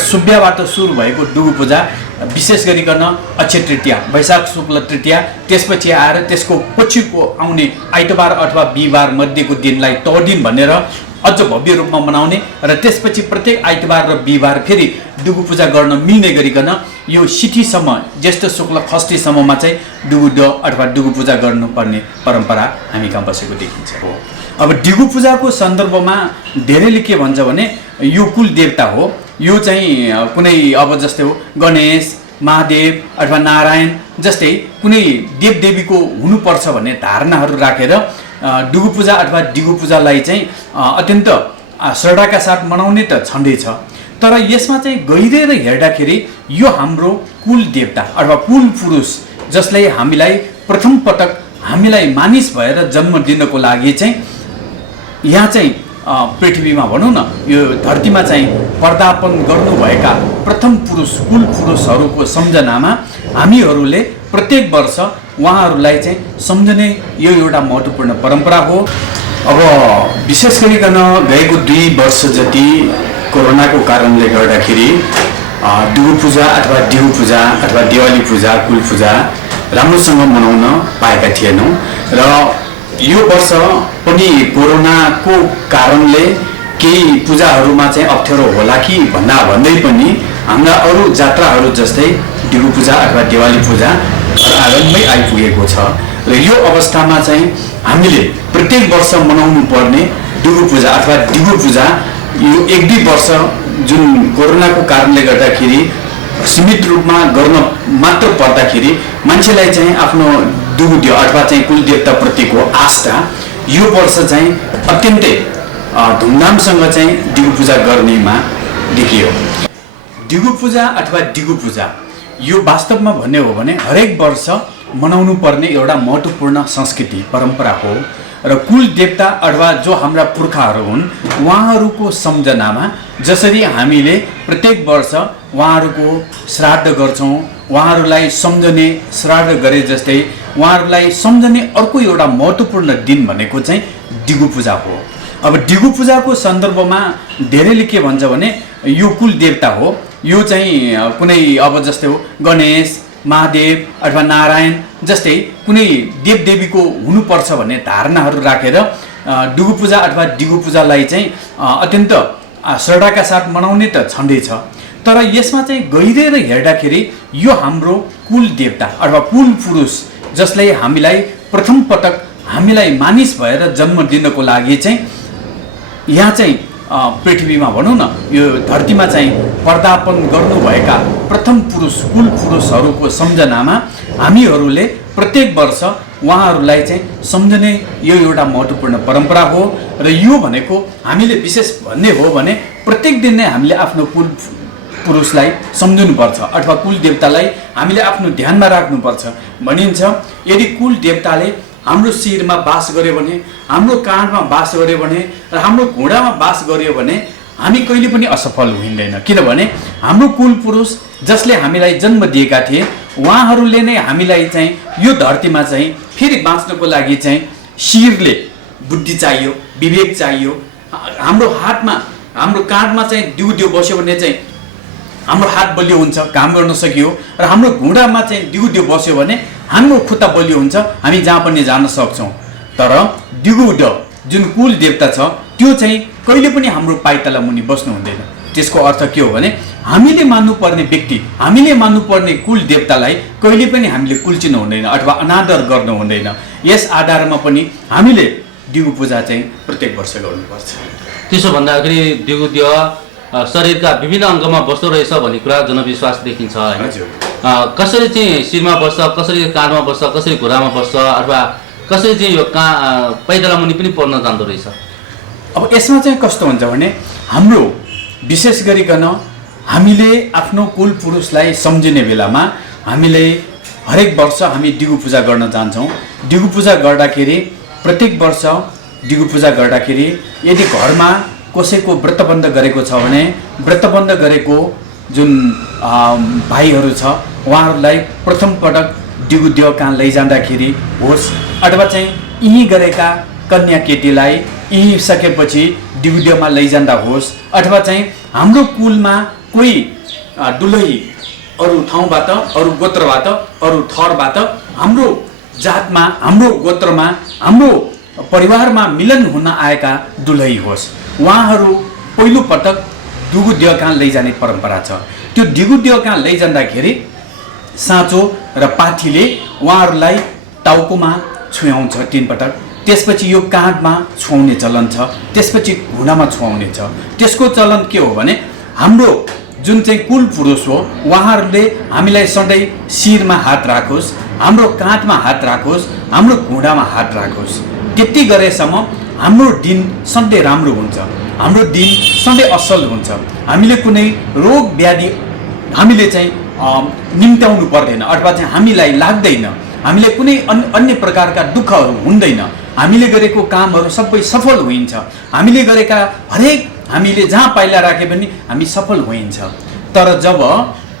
सुब्याबाट सुरु भएको डुगु पूजा विशेष गरिकन अक्षय तृतीया वैशाख शुक्ल तृतीया त्यसपछि आएर त्यसको पछिको आउने आइतबार अथवा बिहिबार मध्येको दिनलाई तौदिन भनेर अझ भव्य रूपमा मनाउने र त्यसपछि प्रत्येक आइतबार र बिहिबार फेरि डुगु पूजा गर्न मिल्ने गरिकन यो सिठीसम्म ज्येष्ठ शुक्ल षष्ठीसम्ममा चाहिँ डुगु अथवा डुगु पूजा गर्नुपर्ने परम्परा हामी कहाँ बसेको देखिन्छ हो। अब डुगु पूजाको सन्दर्भमा धेरैले के भन्छ भने यो कुल देवता हो, यो चाहिँ कुनै अब जस्तै हो गणेश महादेव अथवा नारायण जस्तै कुनै देवदेवीको हुनुपर्छ भन्ने धारणाहरू राखेर डुगु पूजा अथवा डिगु पूजालाई चाहिँ अत्यन्त श्रद्धाका साथ मनाउने त छँदैछ। तर यसमा चाहिँ गहिरेर हेर्दाखेरि यो हाम्रो कुल देवता अथवा कुल पुरुष जसले हामीलाई प्रथम पटक हामीलाई मानिस भएर जन्म दिनको लागि चाहिँ यहाँ चाहिँ पृथ्वीमा भनौँ न यो धरतीमा चाहिँ पर्दापन गर्नुभएका प्रथम पुरुष कुल पुरुषहरूको सम्झनामा हामीहरूले प्रत्येक वर्ष उहाँहरूलाई चाहिँ सम्झने यो एउटा महत्त्वपूर्ण परम्परा हो। अब विशेष गरिकन गएको 2 वर्ष जति कोरोनाको कारणले गर्दाखेरि डुगु पूजा अथवा डिगु पूजा अथवा दिवाली पूजा कुल पूजा राम्रोसँग मनाउन पाएका थिएनौँ र यो वर्ष पनि कोरोनाको कारणले केही पूजाहरूमा चाहिँ अप्ठ्यारो होला कि भन्दै पनि हाम्रा अरू जात्राहरू जस्तै डिगु पूजा अथवा दिवाली पूजा आगममै आइपुगेको छ र यो अवस्थामा चाहिँ हामीले प्रत्येक वर्ष मनाउनु पर्ने डुगु पूजा अथवा डिगु पूजा यो 1-2 वर्ष जुन कोरोनाको कारणले गर्दाखेरि सीमित रूपमा गर्न मात्र पर्दाखेरि मान्छेलाई चाहिँ आफ्नो डुगु देव अथवा चाहिँ कुल देवता प्रतिको आस्था यो वर्ष चाहिँ अत्यन्तै धुमधामसँग चाहिँ डिगु पूजा गर्नेमा देखियो। डिगु पूजा अथवा डिगु पूजा यो वास्तवमा भन्ने हो भने हरेक वर्ष मनाउनु पर्ने एउटा महत्त्वपूर्ण संस्कृति परम्परा हो र कुल देवता अथवा जो हाम्रा पुर्खाहरू हुन् उहाँहरूको सम्झनामा जसरी हामीले प्रत्येक वर्ष उहाँहरूको श्राद्ध गर्छौँ, उहाँहरूलाई सम्झने श्राद्ध गरे जस्तै उहाँहरूलाई सम्झने अर्को एउटा महत्त्वपूर्ण दिन भनेको चाहिँ डिगु पूजा हो। अब डिगु पूजाको सन्दर्भमा धेरैले के भन्छ भने यो कुल देवता हो, यो चाहिँ कुनै अब जस्तै हो गणेश महादेव अथवा नारायण जस्तै कुनै देवदेवीको हुनुपर्छ भन्ने धारणाहरू राखेर डुगु पूजा अथवा डिगु पूजालाई चाहिँ अत्यन्त श्रद्धाका साथ मनाउने त छँदैछ। तर यसमा चाहिँ गहिरेर हेर्दाखेरि यो हाम्रो कुल देवता अथवा कुल पुरुष जसले हामीलाई प्रथम पटक हामीलाई मानिस भएर जन्म दिनको लागि चाहिँ यहाँ चाहिँ पृथ्वीमा भनौँ न यो धरतीमा चाहिँ पर्दापन गर्नुभएका प्रथम पुरुष कुल पुरुषहरूको सम्झनामा हामीहरूले प्रत्येक वर्ष उहाँहरूलाई चाहिँ सम्झने यो एउटा महत्त्वपूर्ण परम्परा हो र यो भनेको हामीले विशेष भन्ने हो भने प्रत्येक दिन नै हामीले आफ्नो कुल पुरुषलाई सम्झनुपर्छ अथवा कुल देवतालाई हामीले आफ्नो ध्यानमा राख्नुपर्छ। भनिन्छ यदि कुल देवताले हाम्रो शिरमा बास गर्यो भने, हाम्रो काँधमा बास गर्यो भने र हाम्रो घुँडामा बास गर्यो भने हामी कहिले पनि असफल हुँदैन, किनभने हाम्रो कुल पुरुष जसले हामीलाई जन्म दिएका थिए उहाँहरूले नै हामीलाई चाहिँ यो धरतीमा चाहिँ फेरि बाँच्नको लागि चाहिँ शिरले बुद्धि चाहियो, विवेक चाहियो। हाम्रो हातमा हाम्रो काँधमा चाहिँ दिउ बस्यो भने चाहिँ हाम्रो हात बलियो हुन्छ, काम गर्न सकियो र हाम्रो घुँडामा चाहिँ दिउ बस्यो भने हाम्रो खुट्टा बलियो हुन्छ, हामी जहाँ पनि जान सक्छौँ। तर डिगु जुन कुल देवता छ त्यो चाहिँ कहिले पनि हाम्रो पाइताला मुनि बस्नु हुँदैन। त्यसको अर्थ के हो भने हामीले मान्नुपर्ने व्यक्ति, हामीले मान्नुपर्ने कुल देवतालाई कहिले पनि हामीले कुल्चिनु हुँदैन अथवा अनादर गर्नु हुँदैन। यस आधारमा पनि हामीले डिगु पूजा चाहिँ प्रत्येक वर्ष गर्नुपर्छ। त्यसो भन्दाखेरि डिगु देव शरीरका विभिन्न अङ्गमा बस्दो रहेछ भन्ने कुरा जनविश्वास देखिन्छ हैन। कसरी चाहिँ शिरमा बस्छ, कसरी काँधमा बस्छ, कसरी घुँडामा बस्छ अथवा कसरी चाहिँ यो पैताला मुनि पनि पर्न जान्दो रहेछ। अब यसमा चाहिँ कस्तो हुन्छ भने हाम्रो विशेष गरिकन हामीले आफ्नो कुल पुरुषलाई सम्झिने बेलामा हामीले हरेक वर्ष हामी डिगु पूजा गर्न जान्छौँ। डिगु पूजा गर्दाखेरि प्रत्येक वर्ष डिगु पूजा गर्दाखेरि यदि घरमा कसैको व्रतबन्ध गरेको छ भने व्रतबन्ध गरेको जुन भाइहरू छ उहाँहरूलाई प्रथम पटक डिगु देव कहाँ लैजाँदाखेरि होस् अथवा चाहिँ यहीँ गरेका कन्या केटीलाई यहीँ सकेपछि डिगु देवमा लैजाँदा होस् अथवा चाहिँ हाम्रो कुलमा कोही दुलही अरू ठाउँबाट, अरू गोत्रबाट, अरू थरबाट हाम्रो जातमा, हाम्रो गोत्रमा, हाम्रो परिवारमा मिलन हुन आएका दुलही होस्, उहाँहरू पहिलोपटक दिगुदेव कहाँ लैजाने परम्परा छ। त्यो दिगुदेव कहाँ लैजाँदाखेरि साँचो र पाठीले उहाँहरूलाई टाउकोमा छुवाउँछ 3 पटक, त्यसपछि यो काँधमा छुवाउने चलन छ, त्यसपछि घुँडामा छुवाउने छ। त्यसको चलन के हो भने हाम्रो जुन चाहिँ कुल पुरुष हो उहाँहरूले हामीलाई सधैँ शिरमा हात राखोस्, हाम्रो काँधमा हात राखोस्, हाम्रो घुँडामा हात राखोस्। त्यति गरेसम्म हाम्रो दिन सधैँ राम्रो हुन्छ, हाम्रो दिन सधैँ असल हुन्छ। हामीले कुनै रोग व्याधि हामीले चाहिँ निम्त्याउनु पर्दैन अथवा चाहिँ हामीलाई लाग्दैन, हामीले कुनै अन्य प्रकारका दुःखहरू हुँदैन, हामीले गरेको कामहरू सबै सफल हुन्छ, हामीले गरेका हरेक हामीले जहाँ पाइला राखे पनि हामी सफल होइन्छ। तर जब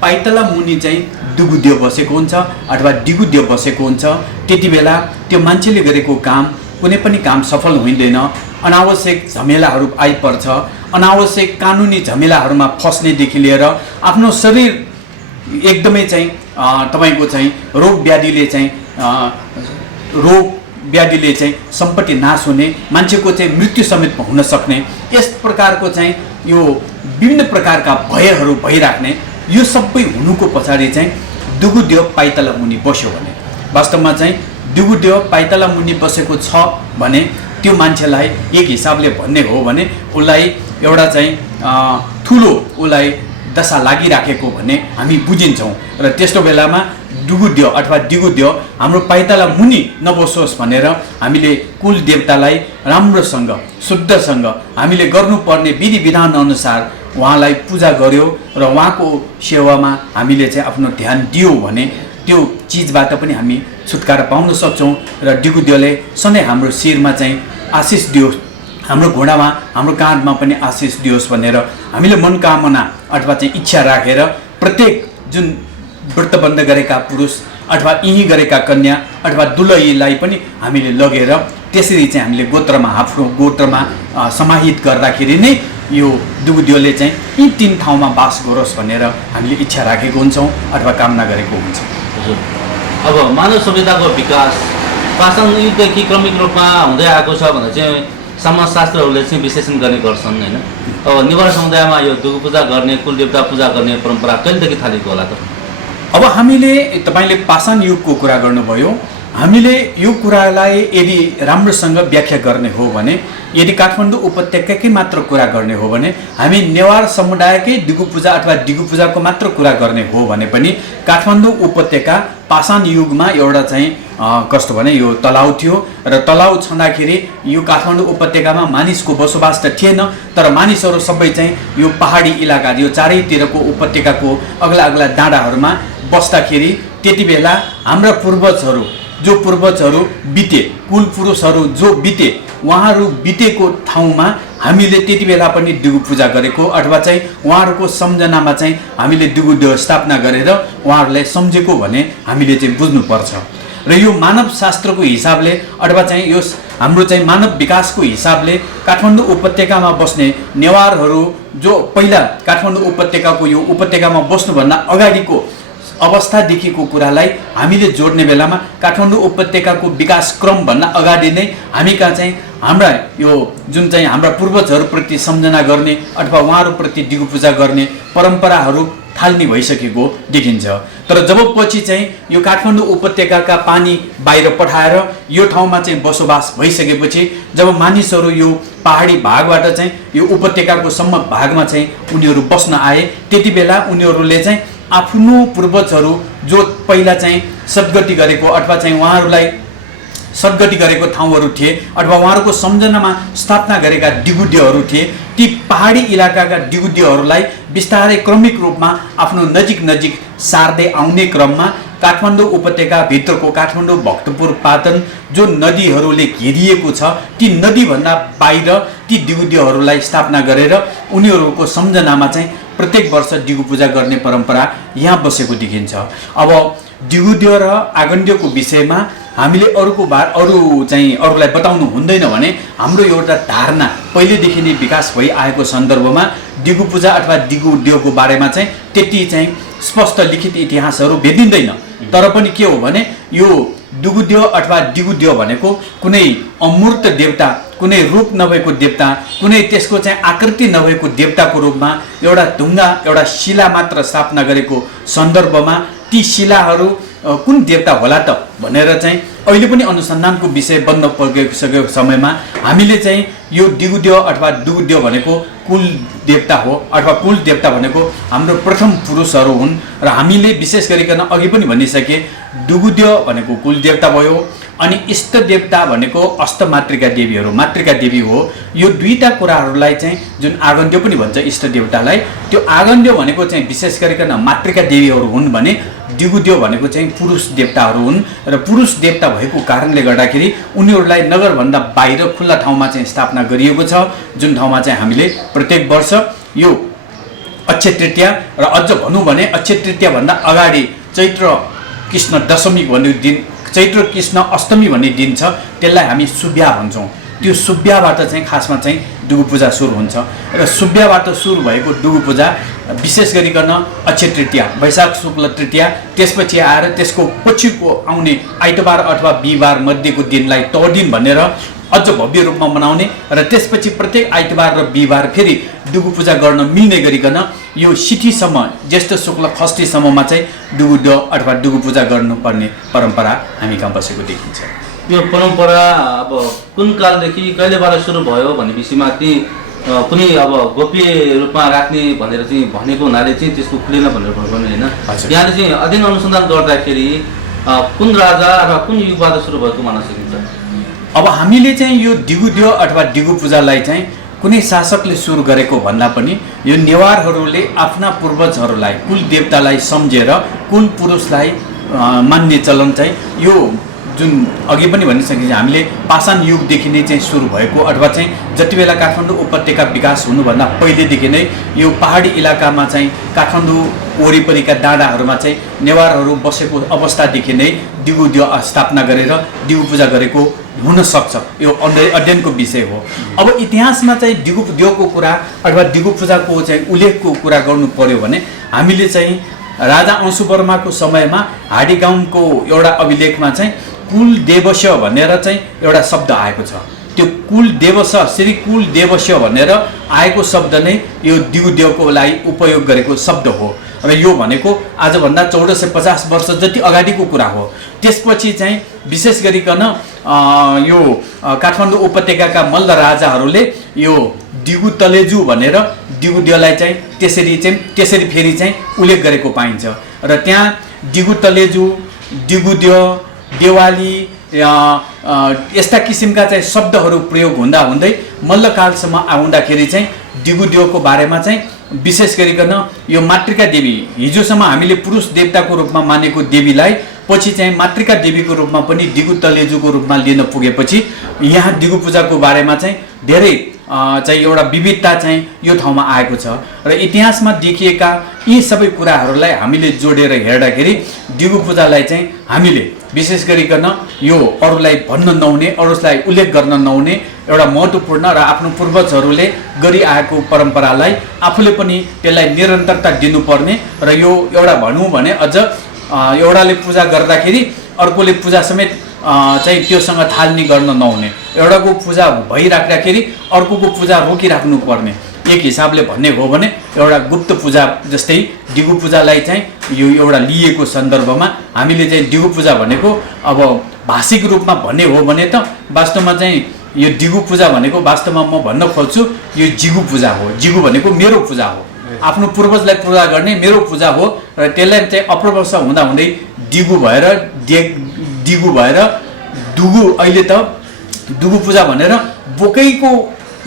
पाइतला मुनि चाहिँ दिगुदेव बसेको हुन्छ अथवा दिगुदेव बसेको हुन्छ त्यति बेला त्यो मान्छेले गरेको काम कुनै पनि काम सफल हुँदैन, अनावश्यक झमेलाहरू आइपर्छ, अनावश्यक कानुनी झमेलाहरूमा फस्नेदेखि लिएर आफ्नो शरीर एकदमै चाहिँ तपाईँको चाहिँ रोग व्याधिले चाहिँ सम्पत्ति नाश हुने, मान्छेको चाहिँ मृत्यु समेत हुन सक्ने, यस प्रकारको चाहिँ यो विभिन्न प्रकारका भयहरू भइराख्ने, यो सबै हुनुको पछाडि चाहिँ दिगुदेव पाइतला मुनि बस्यो भने वास्तवमा चाहिँ दिगुदेव पाइतला मुनि बसेको छ भने त्यो मान्छेलाई एक हिसाबले भन्ने हो भने उसलाई एउटा चाहिँ ठुलो उसलाई दशा लागिराखेको भन्ने हामी बुझिन्छौँ। र त्यस्तो बेलामा दिगुदेव अथवा दिगुदेव हाम्रो पाइतला मुनि नबसोस् भनेर हामीले कुल देवतालाई राम्रोसँग शुद्धसँग हामीले गर्नुपर्ने विधि विधान अनुसार उहाँलाई पूजा गर्यो र उहाँको सेवामा हामीले चाहिँ आफ्नो ध्यान दियो भने त्यो चिजबाट पनि हामी छुटकारा पाउन सक्छौँ। र दिगुदेवले सधैँ हाम्रो शिरमा चाहिँ आशिष दियोस्, हाम्रो घुँडामा हाम्रो काँधमा पनि आशिष दियोस् भनेर हामीले मनोकामना अथवा चाहिँ इच्छा राखेर प्रत्येक जुन व्रतबन्ध गरेका पुरुष अथवा यहीँ गरेका कन्या अथवा दुलहीलाई पनि हामीले लगेर त्यसरी चाहिँ हामीले गोत्रमा आफ्नो गोत्रमा समाहित गर्दाखेरि नै यो दिगुदेवले चाहिँ यी 3 ठाउँमा बास गरोस् भनेर हामीले इच्छा राखेको हुन्छौँ अथवा कामना गरेको हुन्छ। अब मानव सभ्यताको विकास पाषाण युगदेखि क्रमिक रूपमा हुँदै आएको छ भनेर चाहिँ समाजशास्त्रहरूले चाहिँ विश्लेषण गर्ने गर्छन् होइन। अब नेवार समुदायमा यो दुर्गा पूजा गर्ने, कुलदेवता पूजा गर्ने परम्परा कहिलेदेखि थालेको होला त? अब हामीले तपाईँले पाषाण युगको कुरा गर्नुभयो, हामीले यो कुरालाई यदि राम्रोसँग व्याख्या गर्ने हो भने, यदि काठमाडौँ उपत्यकाकै मात्र कुरा गर्ने हो भने, हामी नेवार समुदायकै दिगु पूजा अथवा दिगु पूजाको मात्र कुरा गर्ने हो भने पनि काठमाडौँ उपत्यका पाषाण युगमा एउटा चाहिँ कस्तो भने यो तलाउ थियो र तलाउ छँदाखेरि यो काठमाडौँ उपत्यकामा मानिसको बसोबास त थिएन, तर मानिसहरू सबै चाहिँ यो पहाडी इलाका यो चारैतिरको उपत्यकाको अग्ला अग्ला डाँडाहरूमा बस्दाखेरि त्यति बेला हाम्रा पूर्वजहरू बिते, कुल पुरुषहरू जो बिते उहाँहरू बितेको ठाउँमा हामीले त्यति बेला पनि दिगु पूजा गरेको अथवा चाहिँ उहाँहरूको सम्झनामा चाहिँ हामीले दिगुदेव स्थापना गरेर उहाँहरूलाई सम्झेको भने हामीले चाहिँ बुझ्नुपर्छ। र यो मानव शास्त्रको हिसाबले अथवा चाहिँ यो हाम्रो चाहिँ मानव विकासको हिसाबले काठमाडौँ उपत्यकामा बस्ने नेवारहरू जो पहिला काठमाडौँ उपत्यकाको यो उपत्यकामा बस्नुभन्दा अगाडिको अवस्थादेखिको कुरालाई हामीले जोड्ने बेलामा काठमाडौँ उपत्यकाको विकास क्रमभन्दा अगाडि नै हामी कहाँ चाहिँ हाम्रा यो जुन चाहिँ हाम्रा पूर्वजहरूप्रति सम्झना गर्ने अथवा उहाँहरूप्रति दिगु पूजा गर्ने परम्पराहरू थाल्ने भइसकेको देखिन्छ। तर जब पछि चाहिँ यो काठमाडौँ उपत्यकाका पानी बाहिर पठाएर यो ठाउँमा चाहिँ बसोबास भइसकेपछि जब मानिसहरू यो पहाडी भागबाट चाहिँ यो उपत्यकाको सम्म भागमा चाहिँ उनीहरू बस्न आए, त्यति बेला उनीहरूले चाहिँ आफ्नो पूर्वजहरू जो पहिला चाहिँ सद्गति गरेको अथवा चाहिँ उहाँहरूलाई सद्गति गरेको ठाउँहरू थिए अथवा उहाँहरूको सम्झनामा स्थापना गरेका दिगुदेवहरू थिए, ती पहाडी इलाकाका दिगुदेवहरूलाई बिस्तारै क्रमिक रूपमा आफ्नो नजिक नजिक सार्दै आउने क्रममा काठमाडौँ उपत्यका भित्रको काठमाडौँ भक्तपुर पाटन जो नदीहरूले घेरिएको छ ती नदीभन्दा बाहिर ती दिगुदेवहरूलाई स्थापना गरेर उनीहरूको सम्झनामा चाहिँ प्रत्येक वर्ष दिगु पूजा गर्ने परम्परा यहाँ बसेको देखिन्छ। अब दिगुदियो र आगन्ड्यको विषयमा हामीले अरूलाई बताउनु हुँदैन भने हाम्रो एउटा धारणा पहिलेदेखि नै विकास भइ आएको सन्दर्भमा दिगु पूजा अथवा दिगुदियोको बारेमा चाहिँ त्यति चाहिँ स्पष्ट लिखित इतिहासहरू भेटिँदैन। तर पनि के हो भने यो दिगुदियो अथवा दिगुदियो भनेको कुनै अमूर्त देवता, कुनै रूप नभएको देवता, कुनै त्यसको चाहिँ आकृति नभएको देवताको रूपमा एउटा ढुङ्गा एउटा शिला मात्र स्थापना गरेको सन्दर्भमा ती शिलाहरू कुन देवता होला त भनेर चाहिँ अहिले पनि अनुसन्धानको विषय बन्न परिसकेको समयमा हामीले चाहिँ यो दिगुदियो अथवा दिगुदियो भनेको कुल देवता हो अथवा कुल देवता भनेको हाम्रो प्रथम पुरुषहरू हुन् र हामीले विशेष गरिकन अघि पनि भनिसके दिगुदियो भनेको कुल देवता भयो अनि इष्ट देवता भनेको अष्टमातृका देवीहरू मातृका देवी हो। यो दुईटा कुराहरूलाई चाहिँ जुन आगन्ड्य पनि भन्छ इष्ट देवतालाई, त्यो आगन्ड्य भनेको चाहिँ विशेष गरिकन मातृका देवीहरू हुन् भने दिगुदियो भनेको चाहिँ पुरुष देवताहरू हुन् र पुरुष देवता भएको कारणले गर्दाखेरि उनीहरूलाई नगरभन्दा बाहिर खुल्ला ठाउँमा चाहिँ स्थापना गरिएको छ, जुन ठाउँमा चाहिँ हामीले प्रत्येक वर्ष यो अक्षय तृतीया र अझ भनौँ भने अक्षय तृतीया भन्दा अगाडि चैत्र कृष्ण दशमी भन्ने दिन, चैत्र कृष्ण अष्टमी भन्ने दिन छ, त्यसलाई हामी सुब्या भन्छौँ। त्यो सुब्याबाट चाहिँ खासमा चाहिँ डुगु पूजा सुरु हुन्छ र सुब्याबाट सुरु भएको डुगु पूजा विशेष गरिकन अक्षय तृतीया वैशाख शुक्ल तृतीया त्यसपछि आएर त्यसको पछिको आउने आइतबार अथवा बिहिबार मध्येको दिनलाई तौदिन भनेर अझ भव्य रूपमा मनाउने र त्यसपछि प्रत्येक आइतबार र बिहिबार फेरि डुगु पूजा गर्न मिल्ने गरिकन यो सिठीसम्म ज्येष्ठ शुक्ल षष्ठीसम्ममा चाहिँ डुगुदियो अथवा डुगु पूजा गर्नुपर्ने परम्परा हामी कहाँ बसेको देखिन्छ। यो परम्परा अब कुन कालदेखि कहिलेबाट सुरु भयो भन्ने विषयमा ती कुनै अब गोप्य रूपमा राख्ने भनेर चाहिँ भनेको हुनाले चाहिँ त्यसको खुलेन भनेर भन्नुपर्ने होइन। यहाँले चाहिँ अध्ययन अनुसन्धान गर्दाखेरि कुन राजा अथवा कुन युगबाट सुरु भएको भन्न सकिन्छ? अब हामीले चाहिँ यो दिगुदियो अथवा दिगु पूजालाई चाहिँ कुनै शासकले सुरु गरेको भन्दा पनि यो नेवारहरूले आफ्ना पूर्वजहरूलाई कुल देवतालाई सम्झेर कुल पुरुषलाई मान्ने चलन चाहिँ यो जुन अघि पनि भनिसकिन्छ हामीले पाषाण युगदेखि नै चाहिँ सुरु भएको अथवा चाहिँ जति बेला काठमाडौँ उपत्यका विकास हुनुभन्दा पहिलेदेखि नै यो पहाडी इलाकामा चाहिँ काठमाडौँ वरिपरिका डाँडाहरूमा चाहिँ नेवारहरू बसेको अवस्थादेखि नै दिगुदियो स्थापना गरेर दिगु पूजा गरेको हुन सक्छ। यो अध्ययनको विषय हो। अब इतिहासमा चाहिँ दिगुदियोको कुरा अथवा दिगु पूजाको चाहिँ उल्लेखको कुरा गर्नु पर्यो भने हामीले चाहिँ राजा अंशुवर्माको समयमा हाडी गाउँको एउटा अभिलेखमा चाहिँ कुल देवस्य भनेर चाहिँ एउटा शब्द आएको छ। त्यो कुल देवस्य श्री कुल देवस्य भनेर आएको शब्द नै यो दिगुदियोको लागि उपयोग गरेको शब्द हो र यो भनेको आजभन्दा 1450 वर्ष जति अगाडिको कुरा हो। त्यसपछि चाहिँ विशेष गरिकन यो काठमाडौँ उपत्यकाका मल्ल राजाहरूले यो दिगु तलेजु भनेर दिगुदियोलाई चाहिँ त्यसरी फेरि चाहिँ उल्लेख गरेको पाइन्छ र त्यहाँ दिगु तलेजु दिगुदियो देवाली यस्ता किसिमका चाहिँ शब्दहरू प्रयोग हुँदा हुँदै मल्लकालसम्म आउँदाखेरि चाहिँ दिगुदियोको बारेमा चाहिँ विशेष गरिकन यो मातृका देवी हिजोसम्म हामीले पुरुष देवताको रूपमा मानेको देवीलाई पछि चाहिँ मातृका देवीको रूपमा पनि दिगु तलेजुको रूपमा लिन पुगेपछि यहाँ दिगु पूजाको बारेमा चाहिँ धेरै चाहिँ एउटा विविधता चाहिँ यो ठाउँमा आएको छ र इतिहासमा देखिएका यी सबै कुराहरूलाई हामीले जोडेर हेर्दाखेरि दिगु पूजालाई चाहिँ हामीले विशेष गरिकन यो अरूलाई भन्न नहुने अरूलाई उल्लेख गर्न नहुने एउटा महत्त्वपूर्ण र आफ्नो पूर्वजहरूले गरिआएको परम्परालाई आफूले पनि त्यसलाई निरन्तरता दिनुपर्ने र यो एउटा भनौँ भने अझ एउटाले पूजा गर्दाखेरि अर्कोले पूजा समेत चाहिँ त्योसँग थाल्नी गर्न नहुने, एउटाको पूजा भइराख्दाखेरि अर्कोको पूजा रोकिराख्नु पर्ने, एक हिसाबले भन्ने हो भने एउटा गुप्त पूजा जस्तै दिगु पूजालाई चाहिँ यो एउटा लिएको सन्दर्भमा हामीले चाहिँ दिगु पूजा भनेको अब भाषिक रूपमा भन्ने हो भने त वास्तवमा चाहिँ यो दिगु पूजा भनेको वास्तवमा म भन्न खोज्छु यो जिगु पूजा हो। जिगु भनेको मेरो पूजा हो, आफ्नो पूर्वजलाई पूजा गर्ने मेरो पूजा हो र त्यसलाई चाहिँ अप्रवश हुँदा हुँदै दिगु भएर दुगु अहिले त दुगु पूजा भनेर बोकैको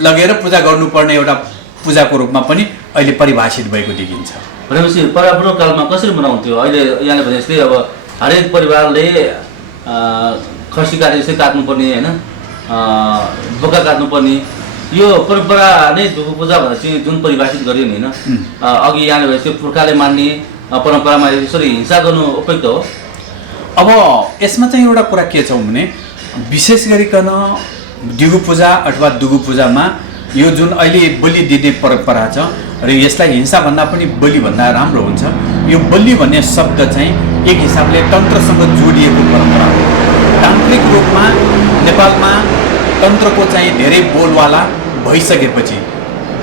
लगेर पूजा गर्नुपर्ने एउटा पूजाको रूपमा पनि अहिले परिभाषित भएको देखिन्छ। भनेपछि परापुरो कालमा कसरी मनाउँथ्यो? अहिले यहाँले भने जस्तै अब हरेक परिवारले खसी काटे जस्तै काट्नुपर्ने होइन, बोका काट्नुपर्ने यो परम्परा नै दुगु पूजा भनेर चाहिँ जुन परिभाषित गरियो नि होइन, अघि यहाँले भने जस्तै पुर्खाले मान्ने परम्परामा यसरी हिंसा गर्नु उपयुक्त हो? अब यसमा चाहिँ एउटा कुरा के छ भने विशेष गरिकन दिगु पूजा अथवा दुगु पूजामा यो जुन अहिले बलि दिने परम्परा छ र यसलाई हिंसाभन्दा पनि बलि भन्दा राम्रो हुन्छ। यो बलि भन्ने शब्द चाहिँ एक हिसाबले तन्त्रसँग जोडिएको परम्परा हो। तान्त्रिक रूपमा नेपालमा तन्त्रको चाहिँ धेरै बोलवाला भइसकेपछि,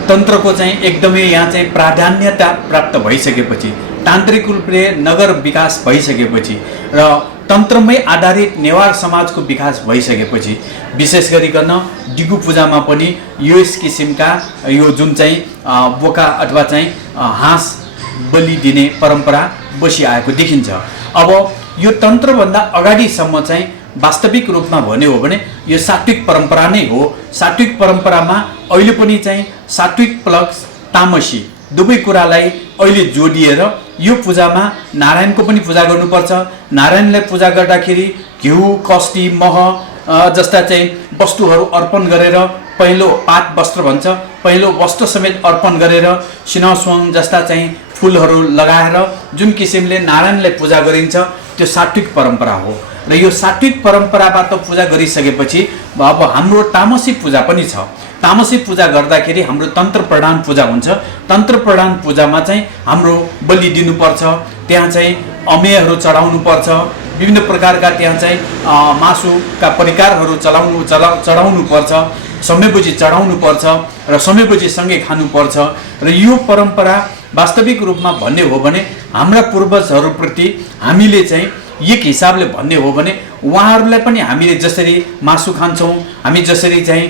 तन्त्रको चाहिँ एकदमै यहाँ चाहिँ प्राधान्यता प्राप्त भइसकेपछि, तान्त्रिक रूपले नगर विकास भइसकेपछि र तन्त्रमै आधारित नेवार समाजको विकास भइसकेपछि विशेष गरिकन दिगु पूजामा पनि यस किसिमका यो जुन चाहिँ बोका अथवा चाहिँ हाँस बलि दिने परम्परा बसिआएको देखिन्छ। अब यो तन्त्रभन्दा अगाडिसम्म चाहिँ वास्तविक रूपमा भन्यो हो भने यो सात्विक परम्परा नै हो। सात्विक परम्परामा अहिले पनि चाहिँ सात्विक प्लस तामसी दुवै कुरालाई अहिले जोडिएर यो पूजामा नारायणको पनि पूजा गर्नुपर्छ। नारायणलाई पूजा गर्दाखेरि घिउ, कस्टी, मह जस्ता चाहिँ वस्तुहरू अर्पण गरेर पहिलो पात वस्त्र भन्छ, पहिलो वस्त्र समेत अर्पण गरेर सिनस्वाङ जस्ता चाहिँ फुलहरू लगाएर जुन किसिमले नारायणलाई पूजा गरिन्छ त्यो सात्विक परम्परा हो। र यो सात्विक परम्पराबाट पूजा गरिसकेपछि अब हाम्रो तामसी पूजा पनि छ। तामसी पूजा गर्दाखेरि हाम्रो तन्त्र प्रधान पूजा हुन्छ। तन्त्र प्रधान पूजामा चाहिँ हाम्रो बलि दिनुपर्छ, त्यहाँ चाहिँ अमेयहरू चढाउनुपर्छ, विभिन्न प्रकारका त्यहाँ चाहिँ मासुका परिकारहरू चढाउनुपर्छ, समयपछि चढाउनुपर्छ र समयपछिसँगै खानुपर्छ। र यो परम्परा वास्तविक रूपमा भन्ने हो भने हाम्रा पूर्वजहरूप्रति हामीले चाहिँ एक हिसाबले भन्ने हो भने उहाँहरूलाई पनि हामीले जसरी मासु खान्छौँ, हामी जसरी चाहिँ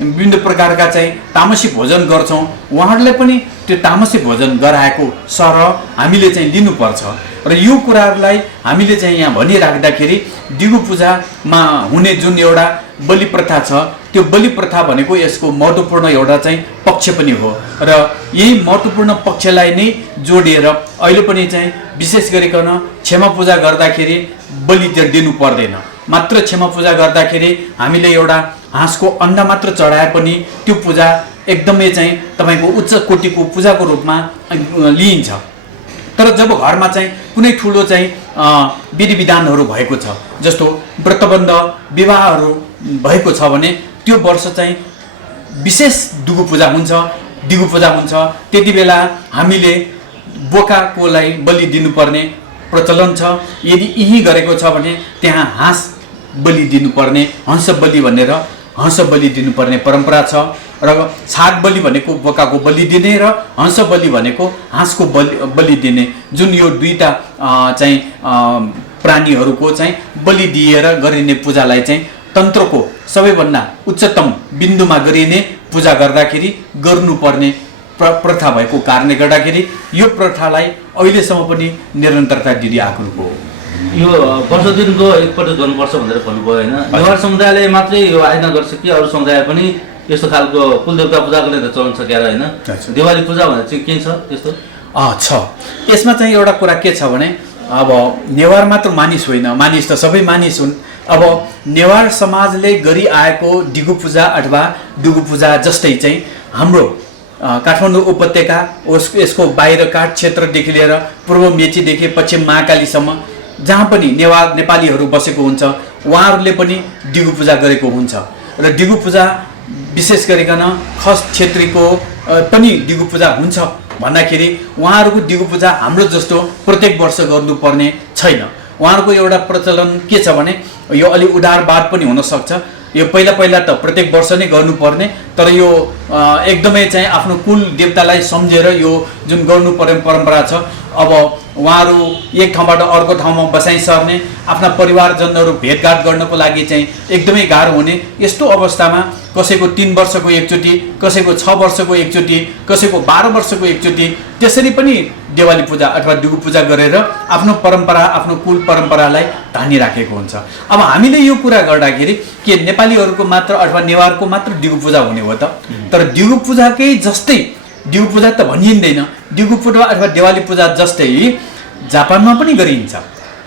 विभिन्न प्रकारका चाहिँ तामसी भोजन गर्छौँ, उहाँहरूलाई पनि त्यो तामसी भोजन गराएको सरह हामीले चाहिँ लिनुपर्छ। र यो कुराहरूलाई हामीले चाहिँ यहाँ भनिराख्दाखेरि दिगु पूजामा हुने जुन एउटा बलि प्रथा छ त्यो बलि प्रथा भनेको यसको महत्त्वपूर्ण एउटा चाहिँ पक्ष पनि हो। र यही महत्त्वपूर्ण पक्षलाई नै जोडिएर अहिले पनि चाहिँ विशेष गरिकन क्षमा पूजा गर्दाखेरि बलि दिनु पर्दैन। मात्र क्षमा पूजा गर्दाखेरि हामीले एउटा हाँसको अन्डा मात्र चढाए पनि त्यो पूजा एकदमै चाहिँ तपाईँको उच्च कोटिको पूजाको रूपमा लिइन्छ। तर जब घरमा चाहिँ कुनै ठुलो चाहिँ विधि विधानहरू भएको छ, जस्तो व्रतबन्ध विवाहहरू भएको छ भने त्यो वर्ष चाहिँ विशेष दिगु पूजा हुन्छ, दिगु पूजा हुन्छ। त्यति बेला हामीले बोकाकोलाई बलि दिनुपर्ने प्रचलन छ। यदि यही गरेको छ भने त्यहाँ हाँस बलि दिनुपर्ने, हंस बलि भनेर हंस बलि दिनुपर्ने परम्परा छ। र छाग बलि भनेको बोकाको बलि दिने र हंस बलि भनेको हाँसको बलि दिने, जुन यो दुईटा चाहिँ प्राणीहरूको चाहिँ बलि दिएर गरिने पूजालाई चाहिँ तन्त्रको सबैभन्दा उच्चतम बिन्दुमा गरिने पूजा गर्दाखेरि गर्नुपर्ने प्रथा भएको कारणले गर्दाखेरि यो प्रथालाई अहिलेसम्म पनि निरन्तरता दिँदै आएको हो। यो वर्ष दिनको एकपल्ट गर्नुपर्छ भनेर भन्नुभयो होइन? नेवार समुदायले मात्रै यो आयोजना गर्छ कि अरू समुदाय पनि यस्तो खालको कुलदेवता पूजा गर्ने त चलन छ क्या होइन? दिवाली पूजा भनेर चाहिँ के छ त्यस्तो? छ। यसमा चाहिँ एउटा कुरा के छ भने अब नेवार मात्र मानिस होइन, मानिस त सबै मानिस हुन्। अब नेवार समाजले गरिआएको दिगु पूजा अथवा दुगु पूजा जस्तै चाहिँ हाम्रो काठमाडौँ उपत्यका यसको बाहिर काठ क्षेत्रदेखि लिएर पूर्व मेचीदेखि पश्चिम महाकालीसम्म जहाँ पनि नेपालीहरू बसेको हुन्छ उहाँहरूले पनि दिगु पूजा गरेको हुन्छ। र दिगु पूजा विशेष गरिकन खस क्षेत्रीको पनि दिगु पूजा हुन्छ भन्दाखेरि उहाँहरूको दिगु पूजा हाम्रो जस्तो प्रत्येक वर्ष गर्नुपर्ने छैन। उहाँहरूको एउटा प्रचलन के छ भने यो अलि उदारवाद पनि हुनसक्छ। यो पहिला त प्रत्येक वर्ष नै गर्नुपर्ने, तर यो एकदमै चाहिँ आफ्नो कुल देवतालाई सम्झेर यो जुन गर्नुपर्ने परम्परा छ। अब उहाँहरू एक ठाउँबाट अर्को ठाउँमा बसाइ सर्ने, आफ्ना परिवारजनहरू भेटघाट गर्नको लागि चाहिँ एकदमै गाह्रो हुने, यस्तो अवस्थामा कसैको 3 वर्षको एकचोटि, कसैको 6 वर्षको एकचोटि, कसैको 12 वर्षको एकचोटि त्यसरी पनि दिवाली पूजा अथवा दिगु पूजा गरेर आफ्नो परम्परा, आफ्नो कुल परम्परालाई धानिराखेको हुन्छ। अब हामीले यो कुरा गर्दाखेरि के नेपालीहरूको मात्र अथवा नेवारको मात्र दिगु पूजा हुने हो त? तर दिगु पूजाकै जस्तै दिगु पूजा त भनिँदैन, दिगु पूजा अथवा दिवाली पूजा जस्तै जापानमा पनि गरिन्छ।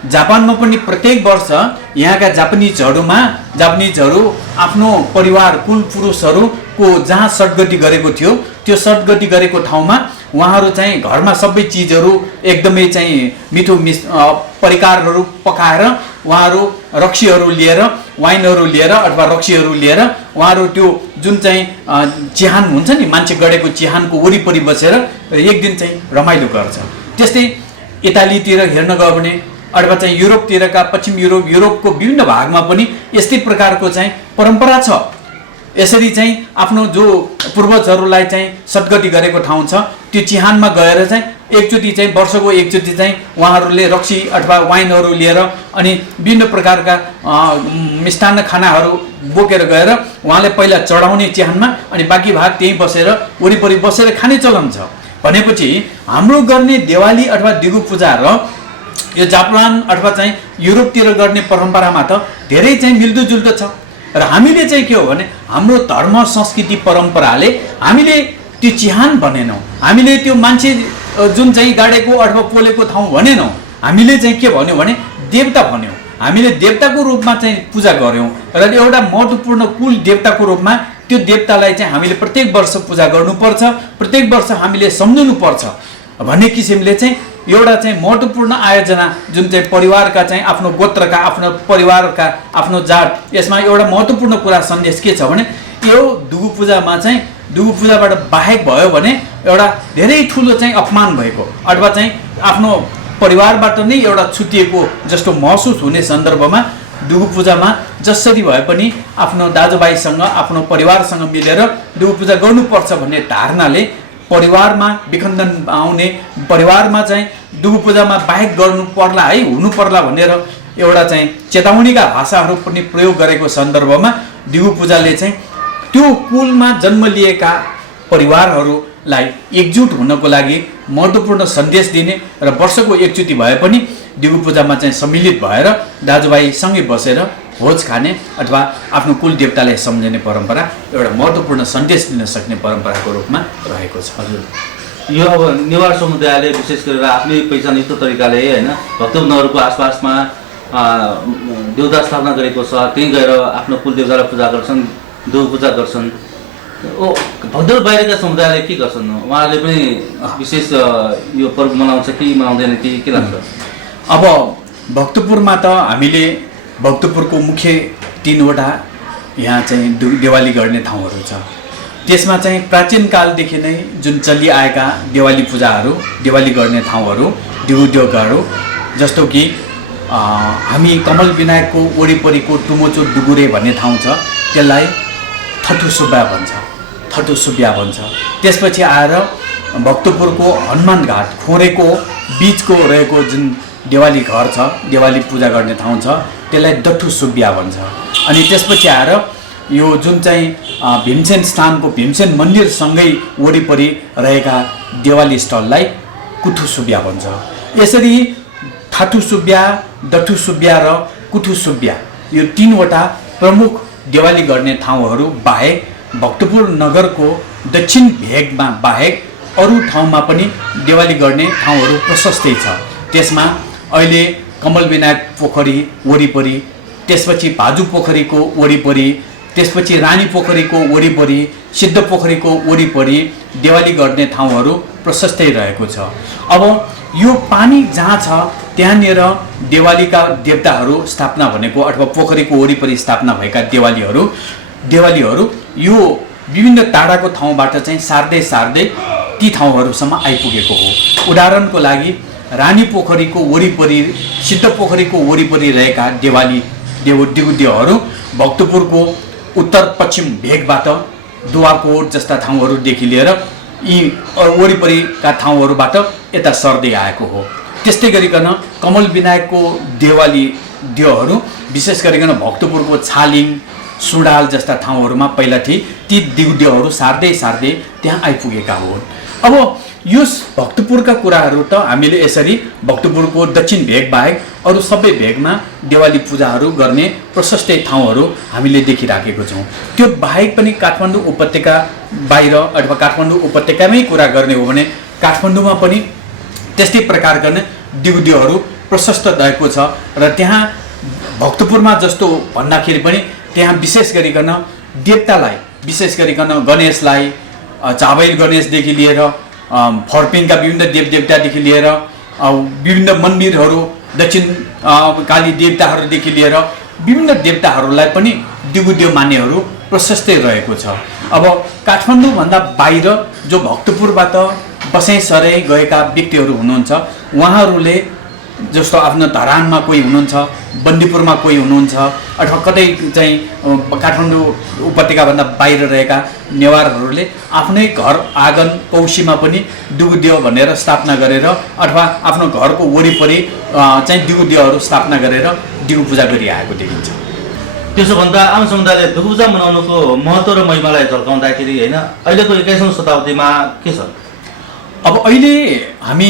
जापानमा पनि प्रत्येक वर्ष यहाँका जापानिजहरू आफ्नो परिवार कुल पुरुषहरूको जहाँ सटगटी गरेको थियो त्यो सटगटी गरेको ठाउँमा उहाँहरू चाहिँ घरमा सबै चिजहरू एकदमै चाहिँ मिठो परिकारहरू पकाएर उहाँहरू रक्सीहरू लिएर वाइनहरू लिएर अथवा रक्सीहरू लिएर उहाँहरू त्यो जुन चाहिँ चिहान हुन्छ नि मान्छे गढेको चिहानको वरिपरि बसेर एक दिन चाहिँ रमाइलो गर्छ। त्यस्तै इटालीतिर हेर्न गयो भने अथवा चाहिँ युरोपतिरका पश्चिम युरोपको विभिन्न भागमा पनि यस्तै प्रकारको चाहिँ परम्परा छ। यसरी चाहिँ आफ्नो जो पूर्वजहरूलाई चाहिँ सद्गति गरेको ठाउँ छ त्यो चिहानमा गएर चाहिँ एकचोटि चाहिँ वर्षको एकचोटि चाहिँ उहाँहरूले रक्सी अथवा वाइनहरू लिएर अनि विभिन्न प्रकारका मिष्टान्न खानाहरू बोकेर गएर उहाँले पहिला चढाउने चिहानमा अनि बाँकी भाग त्यहीँ बसेर वरिपरि बसेर खाने चलन छ। भनेपछि हाम्रो गर्ने दिवाली अथवा दिगो पूजा र यो जापान अथवा चाहिँ युरोपतिर गर्ने परम्परामा त धेरै चाहिँ मिल्दोजुल्दो छ। र हामीले चाहिँ के हो भने हाम्रो धर्म संस्कृति परम्पराले हामीले त्यो चिहान भनेनौँ, हामीले त्यो मान्छे जुन चाहिँ गाडेको अथवा पोलेको ठाउँ भनेनौँ, हामीले चाहिँ के भन्यौँ भने देवता भन्यौँ। हामीले देवताको रूपमा चाहिँ पूजा गऱ्यौँ र एउटा महत्त्वपूर्ण कुल देवताको रूपमा त्यो देवतालाई चाहिँ हामीले प्रत्येक वर्ष पूजा गर्नुपर्छ, प्रत्येक वर्ष हामीले सम्झनुपर्छ भन्ने किसिमले चाहिँ एउटा चाहिँ महत्त्वपूर्ण आयोजना जुन चाहिँ परिवारका चाहिँ आफ्नो गोत्रका आफ्नो परिवारका आफ्नो जात यसमा एउटा महत्त्वपूर्ण कुरा सन्देश के छ भने यो दुगु पूजामा चाहिँ दुगु पूजाबाट बाहेक भयो भने एउटा धेरै ठुलो चाहिँ अपमान भएको अथवा चाहिँ आफ्नो परिवारबाट नै एउटा छुटिएको जस्तो महसुस हुने सन्दर्भमा दुगु पूजामा जसरी भए पनि आफ्नो दाजुभाइसँग आफ्नो परिवारसँग मिलेर दुगु पूजा गर्नुपर्छ भन्ने धारणाले परिवारमा विखण्डन आउने परिवारमा चाहिँ दुगु पूजामा बाहेक गर्नु पर्ला है हुनु पर्ला भनेर एउटा चाहिँ चेतावनीका भाषाहरू पनि प्रयोग गरेको सन्दर्भमा दिगु पूजाले चाहिँ त्यो कुलमा जन्म लिएका परिवारहरूलाई एकजुट हुनको लागि महत्त्वपूर्ण सन्देश दिने र वर्षको एकचोटि भए पनि दिगु पूजामा चाहिँ सम्मिलित भएर दाजुभाइसँगै बसेर भोज खाने अथवा आफ्नो कुल देवतालाई सम्झने परम्परा एउटा महत्त्वपूर्ण सन्देश दिन सक्ने परम्पराको रूपमा रहेको छ। हजुर, यो अब नेवार समुदायले विशेष गरेर आफ्नै पहिचानयुक्त तरिकाले होइन भक्तवृन्दहरूको आसपासमा देवता स्थापना गरेको छ, त्यहीँ गएर आफ्नो कुल देवतालाई पूजा गर्छन्, दुगु पूजा गर्छन्। भक्तपुर बाहिरका समुदायले के गर्छन्, उहाँहरूले पनि विशेष यो पर्व मनाउँछ कि मनाउँदैन कि के लाग्छ? अब भक्तपुरमा त हामीले भक्तपुरको मुख्य 3वटा यहाँ चाहिँ दिवाली गर्ने ठाउँहरू छ। त्यसमा चाहिँ प्राचीन कालदेखि नै जुन चलिआएका दिवाली पूजाहरू दिवाली गर्ने ठाउँहरू दिगुद्योगहरू जस्तो कि हामी कमल विनायकको वरिपरिको टुमोचो डुगुरे भन्ने ठाउँ छ, त्यसलाई थटुसुब्या भन्छ। त्यसपछि आएर भक्तपुरको हनुमान घाट खोरेको बिचको रहेको जुन देवाली घर छ देवाली पूजा गर्ने ठाउँ छ त्यसलाई दठुसुब्या भन्छ। अनि त्यसपछि आएर यो जुन चाहिँ भीमसेन स्थानको भीमसेन मन्दिरसँगै वरिपरि रहेका देवाली स्थललाई कुथुसुब्या भन्छ। यसरी थाटुसुब्या दठुसुब्या र कुथुसुब्या यो 3वटा प्रमुख देवाली गर्ने ठाउँहरू बाहेक भक्तपुर नगरको दक्षिण भेगमा बाहेक अरू ठाउँमा पनि देवाली गर्ने ठाउँहरू प्रशस्तै छ। त्यसमा अहिले कमल विनायक पोखरी वरिपरि, त्यसपछि भाजु पोखरीको वरिपरि, त्यसपछि रानी पोखरीको वरिपरि, सिद्ध पोखरीको वरिपरि देवाली गर्ने ठाउँहरू प्रशस्तै रहेको छ। अब यो पानी जहाँ छ त्यहाँनिर देवालीका देवताहरू स्थापना भनेको अथवा पोखरीको वरिपरि स्थापना भएका देवालीहरू यो विभिन्न टाढाको ठाउँबाट चाहिँ सार्दै ती ठाउँहरूसम्म आइपुगेको हो। उदाहरणको लागि रानी पोखरीको वरिपरि सिद्ध पोखरीको वरिपरि रहेका दिगुदेवहरू भक्तपुरको उत्तर पश्चिम भेगबाट दुवाकोट जस्ता ठाउँहरूदेखि लिएर यी वरिपरिका ठाउँहरूबाट यता सर्दै आएको हो। त्यस्तै गरिकन कमल विनायकको देवहरू विशेष गरिकन भक्तपुरको छालिङ सुडाल जस्ता ठाउँहरूमा पहिला ती दिगुदेवहरू सार्दै त्यहाँ आइपुगेका हुन्। अब यो भक्तपुरका कुराहरू त हामीले यसरी भक्तपुरको दक्षिण भेग बाहेक अरू सबै भेगमा देवाली पूजाहरू गर्ने प्रशस्तै ठाउँहरू हामीले देखिराखेको छौँ। त्यो बाहेक पनि काठमाडौँ उपत्यका बाहिर अथवा काठमाडौँ उपत्यकामै कुरा गर्ने हो भने काठमाडौँमा पनि त्यस्तै प्रकारका दिगुदेवहरू प्रशस्त रहेको छ र त्यहाँ भक्तपुरमा जस्तो भन्दाखेरि पनि त्यहाँ विशेष गरिकन देवतालाई विशेष गरिकन गणेशलाई चाबैल गणेशदेखि लिएर फर्पिङका विभिन्न देवदेवतादेखि लिएर विभिन्न मन्दिरहरू दक्षिण काली देवताहरूदेखि लिएर विभिन्न देवताहरूलाई पनि दिगुदेव मान्नेहरू प्रशस्तै रहेको छ। अब काठमाडौँभन्दा बाहिर जो भक्तपुरबाट बसाइ सराई गएका व्यक्तिहरू हुनुहुन्छ, उहाँहरूले जस्तो आफ्नो धरानमा कोही हुनुहुन्छ, बन्दीपुरमा कोही हुनुहुन्छ, अथवा कतै चाहिँ काठमाडौँ उपत्यकाभन्दा बाहिर रहेका नेवारहरूले आफ्नै घर आँगन पौसीमा पनि दिगुदेव भनेर स्थापना गरेर अथवा आफ्नो घरको वरिपरि चाहिँ दिगुदेवहरू स्थापना गरेर दिगु पूजा गरिआएको देखिन्छ। त्यसो भन्दा आम समुदायले दिगु पूजा मनाउनुको महत्त्व र महिमालाई झल्काउँदाखेरि होइन अहिलेको 21औं शताब्दीमा के छ? अब अहिले हामी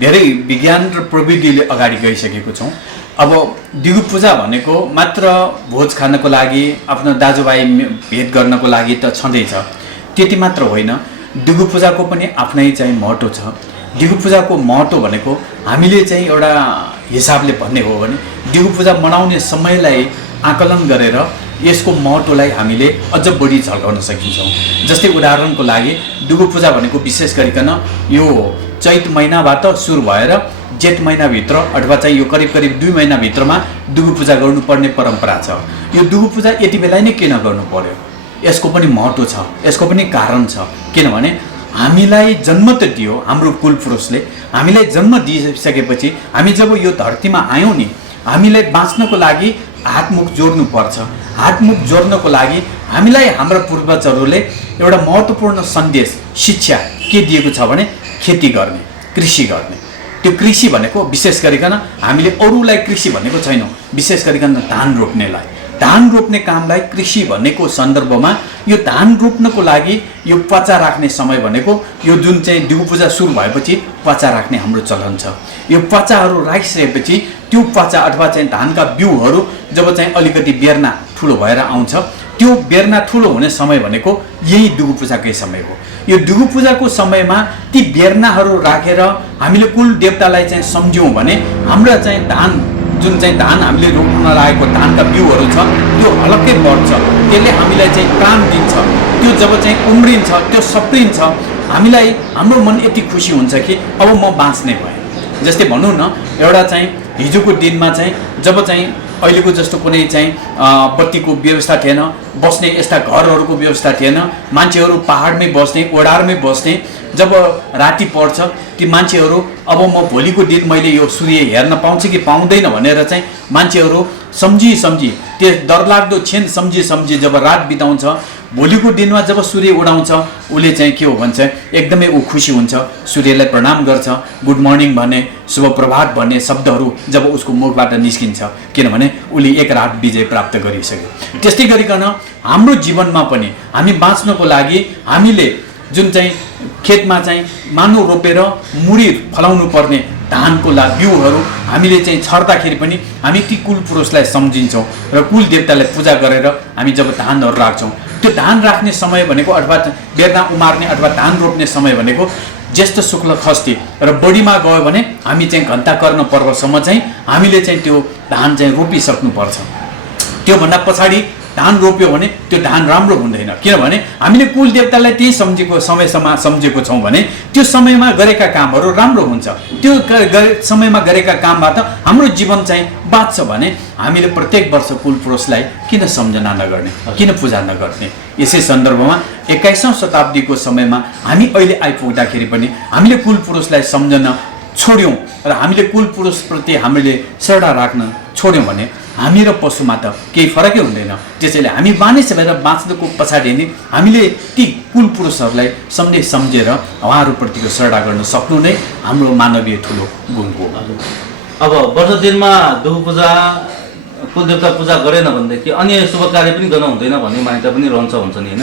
धेरै विज्ञान र प्रविधिले अगाडि गइसकेको छौँ। अब दिगु पूजा भनेको मात्र भोज खानको लागि, आफ्नो दाजुभाइ भेट गर्नको लागि त छँदैछ, त्यति मात्र होइन। दिगु पूजाको पनि आफ्नै चाहिँ महत्त्व छ। दिगु पूजाको महत्त्व भनेको हामीले चाहिँ एउटा हिसाबले भन्ने हो भने दिगु पूजा मनाउने समयलाई आकलन गरेर यसको महत्त्वलाई हामीले अझ बढी झल्काउन सकिन्छौँ। जस्तै उदाहरणको लागि दिगु पूजा भनेको विशेष गरिकन यो चैत महिनाबाट सुरु भएर जेठ महिनाभित्र अथवा चाहिँ यो करिब 2 महिनाभित्रमा दिगु पूजा गर्नुपर्ने परम्परा छ। यो दिगु पूजा यति बेला नै किन गर्नु पर्यो? यसको पनि महत्त्व छ, यसको पनि कारण छ। किनभने हामीलाई जन्म त दियो हाम्रो कुल पुरुषले, हामीलाई जन्म दिइसकेपछि हामी जब यो धरतीमा आयौँ नि, हामीलाई बाँच्नको लागि हातमुख जोड्नु पर्छ। हातमुख जोड्नको लागि हामीलाई हाम्रा पूर्वजहरूले एउटा महत्त्वपूर्ण सन्देश शिक्षा के दिएको छ भने खेती गर्ने, कृषि गर्ने। त्यो कृषि भनेको विशेष गरिकन हामीले अरूलाई कृषि भनेको छैनौँ, विशेष गरिकन धान रोप्नेलाई। धान रोप्ने कामलाई कृषि भनेको सन्दर्भमा यो धान रोप्नको लागि यो पचा राख्ने समय भनेको यो जुन चाहिँ दिगु पूजा सुरु भएपछि पचा राख्ने हाम्रो चलन छ। यो पचाहरू राखिसकेपछि त्यो पचा अथवा चाहिँ धानका बिउहरू जब चाहिँ अलिकति बेर्ना ठुलो भएर आउँछ, त्यो बेर्ना ठुलो हुने समय भनेको यही दिगु पूजाकै समय हो। यो दिगु पूजाको समयमा ती बेर्नाहरू राखेर हामीले कुल देवतालाई चाहिँ सम्झ्यौँ भने हाम्रा चाहिँ धान जुन चाहिँ धान हामीले रोप्न लागेको धानका बिउहरू छ त्यो हलक्कै बढ्छ, त्यसले हामीलाई चाहिँ काम दिन्छ। त्यो जब चाहिँ उम्रिन्छ, त्यो सप्रिन्छ, हामीलाई हाम्रो मन यति खुसी हुन्छ कि अब म बाँच्ने भएँ। जस्तै भनौँ न, एउटा चाहिँ हिजोको दिनमा चाहिँ जब चाहिँ अहिलेको जस्तो कुनै चाहिँ बत्तीको व्यवस्था थिएन, बस्ने यस्ता घरहरूको व्यवस्था थिएन, मान्छेहरू पहाडमै बस्ने, ओडारमै बस्ने। जब राति पर्छ ती मान्छेहरू अब म भोलिको दिन मैले यो सूर्य हेर्न पाउँछु कि पाउँदैन भनेर चाहिँ मान्छेहरू सम्झी त्यो डरलाग्दो क्षण सम्झी जब रात बिताउँछ, भोलिको दिनमा जब सूर्य उडाउँछ उसले चाहिँ के हो भन्छ, एकदमै ऊ खुसी हुन्छ, सूर्यलाई प्रणाम गर्छ, गुड मर्निङ भन्ने, शुभ प्रभात भन्ने शब्दहरू जब उसको मुखबाट निस्किन्छ, किनभने उसले एक रात विजय प्राप्त गरिसक्यो। त्यस्तै गरिकन हाम्रो जीवनमा पनि हामी बाँच्नको लागि हामीले जुन चाहिँ खेतमा चाहिँ मानु रोपेर मुडी फलाउनु पर्ने धानको बिउहरू हामीले चाहिँ छर्दाखेरि पनि हामी ती कुल पुरुषलाई सम्झिन्छौँ र कुल देवतालाई पूजा गरेर हामी जब धानहरू राख्छौँ, त्यो धान राख्ने समय भनेको अथवा बेर्ना उमार्ने अथवा धान रोप्ने समय भनेको ज्येष्ठ शुक्ल खस्ती र बढीमा गयो भने हामी चाहिँ घन्टाकर्ण पर्वसम्म चाहिँ हामीले चाहिँ त्यो धान चाहिँ रोपिसक्नुपर्छ। त्योभन्दा पछाडि धान रोप्यो भने त्यो धान राम्रो हुँदैन, किनभने हामीले कुल देवतालाई त्यही समयसम्म सम्झेको छौँ भने त्यो समयमा गरेका कामहरू राम्रो हुन्छ। त्यो समयमा गरेका कामबाट हाम्रो जीवन चाहिँ बाँच्छ भने हामीले प्रत्येक वर्ष कुल पुरुषलाई किन सम्झना नगर्ने, किन पूजा नगर्ने? यसै सन्दर्भमा 21औं शताब्दीको समयमा हामी अहिले आइपुग्दाखेरि पनि हामीले कुल पुरुषलाई सम्झन छोड्यौँ र हामीले कुल पुरुषप्रति हामीले श्रद्धा राख्न छोड्यौँ भने हामी र पशुमा त केही फरकै हुँदैन। त्यसैले हामी मानिस भएर बाँच्नुको पछाडि नै हामीले ती कुल पुरुषहरूलाई सम्झेर उहाँहरूप्रतिको श्रद्धा गर्न सक्नु नै हाम्रो मानवीय ठुलो गुण हो। अब वर्ष दिनमा दिगु पूजा कुलदेवता पूजा गरेन भनेदेखि अन्य शुभ कार्य पनि गर्न हुँदैन भन्ने मान्यता पनि रहन्छ हुन्छ नि, होइन?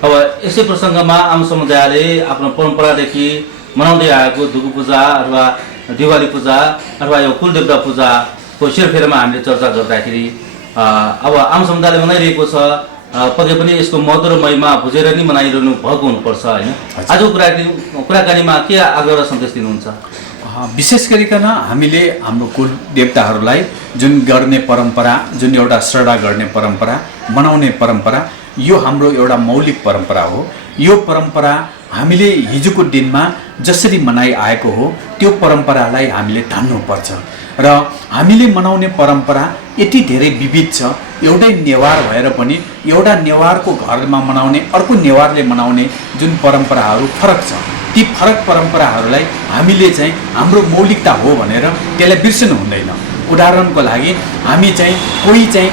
अब यसै प्रसङ्गमा आम समुदायले आफ्नो परम्परादेखि मनाउँदै आएको दिगु पूजा अथवा दिवाली पूजा अथवा यो कुलदेवता पूजाको सेरफेरमा हामीले चर्चा गर्दाखेरि अब आम समुदायले मनाइरहेको छ, पक्कै पनि यसको महत्त्व र महिमा बुझेर नै मनाइरहनु भएको हुनुपर्छ, होइन? आजको कुराकानीमा के आग्रह र सन्देश दिनुहुन्छ? विशेष गरिकन हामीले हाम्रो कुल देवताहरूलाई जुन गर्ने परम्परा, जुन एउटा श्रद्धा गर्ने परम्परा, मनाउने परम्परा, यो हाम्रो एउटा मौलिक परम्परा हो। यो परम्परा हामीले हिजोको दिनमा जसरी मनाइ आएको हो त्यो परम्परालाई हामीले ढाल्नुपर्छ र हामीले मनाउने परम्परा यति धेरै विविध छ। एउटै नेवार भएर पनि एउटा नेवारको घरमा मनाउने, अर्को नेवारले मनाउने जुन परम्पराहरू फरक छ, ती फरक परम्पराहरूलाई हामीले चाहिँ हाम्रो मौलिकता हो भनेर त्यसलाई बिर्सनु हुँदैन। उदाहरणको लागि हामी चाहिँ कोही चाहिँ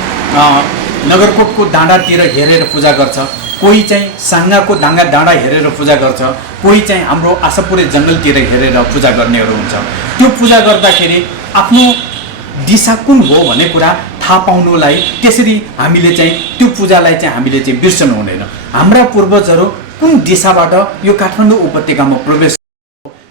नगरकोटको डाँडातिर हेरेर पूजा गर्छ, कोही चाहिँ साङ्गाको डाँडा हेरेर पूजा गर्छ, कोही चाहिँ हाम्रो आशापुरे जङ्गलतिर हेरेर पूजा गर्नेहरू हुन्छ। त्यो पूजा गर्दाखेरि आफ्नो दिशा कुन हो भन्ने कुरा थाहा पाउनुलाई त्यसरी हामीले चाहिँ त्यो पूजालाई चाहिँ हामीले चाहिँ बिर्सनु हुँदैन। हाम्रा पूर्वजहरू कुन दिशाबाट यो काठमाडौँ उपत्यकामा प्रवेश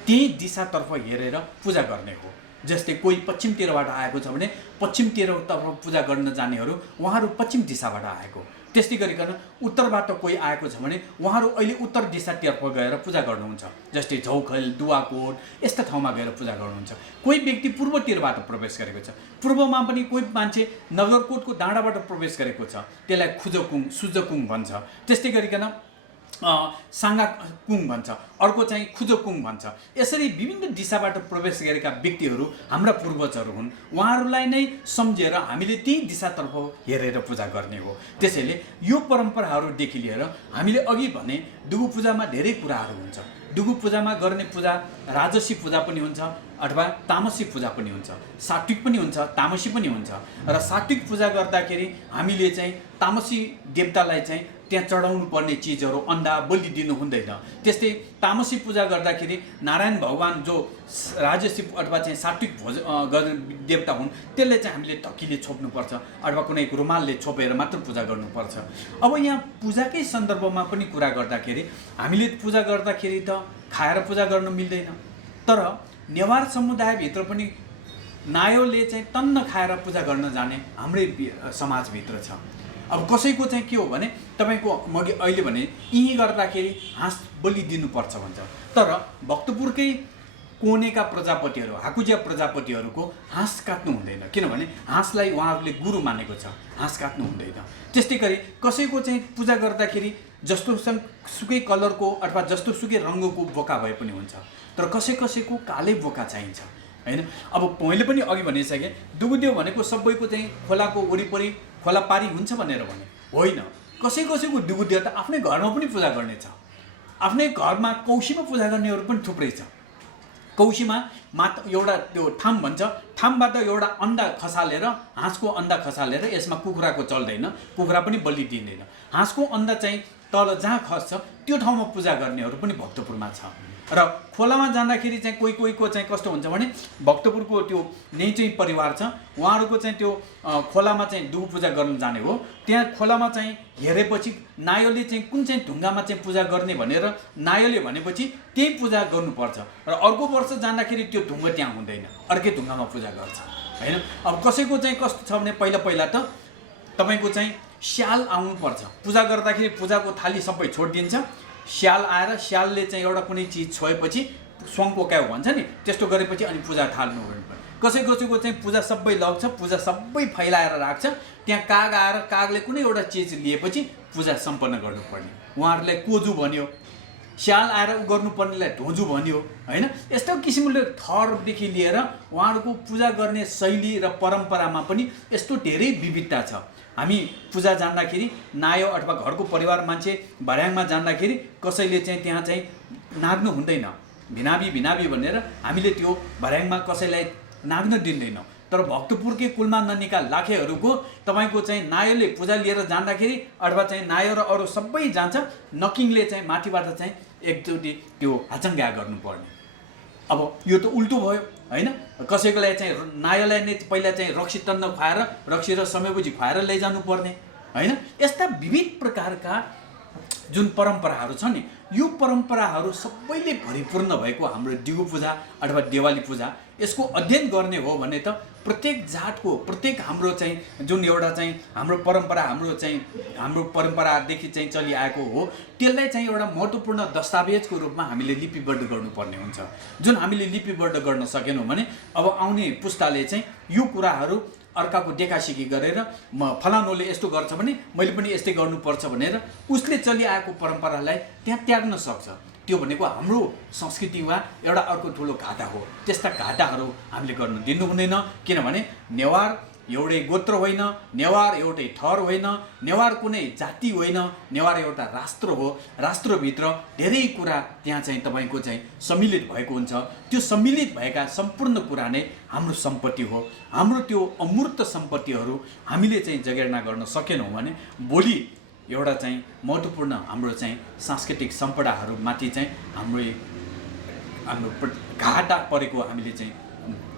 त्यही दिशातर्फ हेरेर पूजा गर्ने हो। जस्तै कोही पश्चिमतिरबाट आएको छ भने पश्चिमतिरतर्फ पूजा गर्न जानेहरू उहाँहरू पश्चिम दिशाबाट आएको। त्यस्तै गरिकन उत्तरबाट कोही आएको छ भने उहाँहरू अहिले उत्तर दिशातर्फ गएर पूजा गर्नुहुन्छ। जस्तै झौखेल, दुवाकोट यस्ता ठाउँमा गएर पूजा गर्नुहुन्छ। कोही व्यक्ति पूर्वतिरबाट प्रवेश गरेको छ, पूर्वमा पनि कोही मान्छे नगरकोटको डाँडाबाट प्रवेश गरेको छ, त्यसलाई खुजकुङ सुजकुङ भन्छ। त्यस्तै गरिकन साङ्गाकुङ भन्छ, अर्को चाहिँ खुजकुङ भन्छ। यसरी विभिन्न दिशाबाट प्रवेश गरेका व्यक्तिहरू हाम्रा पूर्वजहरू हुन्। उहाँहरूलाई नै सम्झेर हामीले त्यही दिशातर्फ हेरेर पूजा गर्ने हो। त्यसैले यो परम्पराहरूदेखि लिएर हामीले अघि भने डुगु पूजामा धेरै कुराहरू हुन्छ। डुगु पूजामा गर्ने पूजा राजसी पूजा पनि हुन्छ अथवा तामसी पूजा पनि हुन्छ, सात्विक पनि हुन्छ, तामसी पनि हुन्छ। र सात्विक पूजा गर्दाखेरि हामीले चाहिँ तामसी देवतालाई चाहिँ त्यहाँ चढाउनु पर्ने चिजहरू अन्डा बलि दिनु हुँदैन। त्यस्तै तामसी पूजा गर्दाखेरि नारायण भगवान जो राजसी अथवा चाहिँ सात्विक गर्ने देवता हुन् त्यसले चाहिँ हामीले ढकीले छोप्नुपर्छ अथवा कुनै रुमालले छोपेर मात्र पूजा गर्नुपर्छ। अब यहाँ पूजाकै सन्दर्भमा पनि कुरा गर्दाखेरि हामीले पूजा गर्दाखेरि त खाएर पूजा गर्न मिल्दैन। तर नेवार समुदायभित्र पनि नायोले चाहिँ तन्न खाएर पूजा गर्न जाने हाम्रै समाजभित्र छ। अब कसैको चाहिँ के हो भने तपाईँको मैले अहिले भने यहीँ गर्दाखेरि हाँस बलि दिनुपर्छ भन्छ। तर भक्तपुरकै कोनेका प्रजापतिहरू, हाकुजिया प्रजापतिहरूको हाँस काट्नु हुँदैन, किनभने हाँसलाई उहाँहरूले गुरु मानेको छ, हाँस काट्नु हुँदैन। त्यस्तै गरी कसैको चाहिँ पूजा गर्दाखेरि जस्तो सुकै कलरको अथवा जस्तो सुकै रङ्गको बोका भए पनि हुन्छ, तर कसैको कालै बोका चाहिन्छ हैन। अब मैले पनि अघि भनिसकेँ, डुगुदेव भनेको सबैको चाहिँ खोलाको वरिपरि खोला पारी हुन्छ भनेर भने होइन। कसैको डुगुदेव त आफ्नै घरमा पनि पूजा गर्ने छ। आफ्नै घरमा कौशीमा पूजा गर्नेहरू पनि थुप्रै छ। कौशीमा एउटा त्यो थाम भन्छ, थामबाट एउटा अन्डा खसालेर, हाँसको अन्डा खसालेर, यसमा कुखुराको चल्दैन, कुखुरा पनि बलि दिँदैन, हाँसको अन्डा चाहिँ तल जहाँ खस्छ त्यो ठाउँमा पूजा गर्नेहरू पनि भक्तपुरमा छ। र खोलामा जाँदाखेरि चाहिँ कोहीको चाहिँ कस्तो हुन्छ भने भक्तपुरको त्यो नेचै परिवार छ, उहाँहरूको चाहिँ त्यो खोलामा चाहिँ डुगु पूजा गर्न जाने हो। त्यहाँ खोलामा चाहिँ हेरेपछि नायोले चाहिँ कुन चाहिँ ढुङ्गामा चाहिँ पूजा गर्ने भनेर नायोले भनेपछि त्यही पूजा गर्नुपर्छ। र अर्को वर्ष जाँदाखेरि त्यो ढुङ्गा त्यहाँ हुँदैन, अर्कै ढुङ्गामा पूजा गर्छ हैन। अब कसैको चाहिँ कस्तो छ भने पहिला त तपाईँको चाहिँ स्याल आउनुपर्छ। पूजा गर्दाखेरि पूजाको थाली सबै छोडिदिन्छ, स्याल आएर स्यालले चाहिँ एउटा कुनै चिज छोएपछि स्वाङपोकायो भन्छ नि, त्यस्तो गरेपछि अनि पूजा थाल्नु पर्छ। कसैको चाहिँ पूजा सबै लग्छ, पूजा सबै फैलाएर राख्छ, त्यहाँ काग आएर कागले कुनै एउटा चिज लिएपछि पूजा सम्पन्न गर्नुपर्ने। उहाँहरूलाई कोजु भन्यो, स्याल आएर गर्नुपर्नेलाई ढोजु भन्यो हैन। यस्तो किसिमले थरदेखि लिएर उहाँहरूको पूजा गर्ने शैली र परम्परामा पनि यस्तो धेरै विविधता छ। हामी पूजा जाँदाखेरि नायो अथवा घरको परिवार मान्छे भर्याङमा जाँदाखेरि कसैले चाहिँ त्यहाँ चाहिँ नाग्नु हुँदैन, भिनाबी भनेर हामीले त्यो भर्याङमा कसैलाई नाग्न दिँदैनौँ। तर भक्तपुरकै कुलमा ननिका लाखेहरूको तपाईँको चाहिँ नायोले पूजा लिएर जाँदाखेरि अथवा चाहिँ नायो र अरू सबै जान्छ, नकिङले चाहिँ माथिबाट चाहिँ एकचोटि त्यो हाचङ्गा गर्नुपर्ने। अब यो त उल्टो भयो हैन। कसैकोलाई चाहिँ नायोलाई नै पहिला चाहिँ रक्सी तन्न खुवाएर, रक्सी र समयपछि खुवाएर लैजानु पर्ने हैन। यस्ता विविध प्रकारका जुन परम्पराहरू छ नि, यो परम्पराहरू सबैले भरिपूर्ण भएको हाम्रो दिगो पूजा अथवा दिवाली पूजा, यसको अध्ययन गर्ने हो भने त प्रत्येक जातको, प्रत्येक हाम्रो चाहिँ जुन एउटा चाहिँ हाम्रो परम्परादेखि चाहिँ चलिआएको हो, त्यसलाई चाहिँ एउटा महत्त्वपूर्ण दस्तावेजको रूपमा हामीले लिपिबद्ध गर्नुपर्ने हुन्छ। जुन हामीले लिपिबद्ध गर्न सकेनौँ भने अब आउने पुस्ताले चाहिँ यो कुराहरू अर्काको देखासिकी गरेर म फलानुले यस्तो गर्छ भने मैले पनि यस्तै गर्नुपर्छ भनेर उसले चलिआएको परम्परालाई त्यहाँ त्याग्न सक्छ। त्यो भनेको हाम्रो संस्कृतिमा एउटा अर्को ठुलो घाटा हो। त्यस्ता घाटाहरू हामीले गर्न दिनु हुँदैन, किनभने नेवार एउटै गोत्र होइन, नेवार एउटै थर होइन, नेवार कुनै जाति होइन, नेवार एउटा राष्ट्र हो। राष्ट्रभित्र धेरै कुरा त्यहाँ चाहिँ तपाईँको चाहिँ सम्मिलित भएको हुन्छ। त्यो सम्मिलित भएका सम्पूर्ण कुरा नै हाम्रो सम्पत्ति हो। हाम्रो त्यो अमूर्त सम्पत्तिहरू हामीले चाहिँ जगेर्ना गर्न सकेनौँ भने भोलि एउटा चाहिँ महत्त्वपूर्ण हाम्रो चाहिँ सांस्कृतिक सम्पदाहरूमाथि चाहिँ हाम्रो घाटा परेको हामीले चाहिँ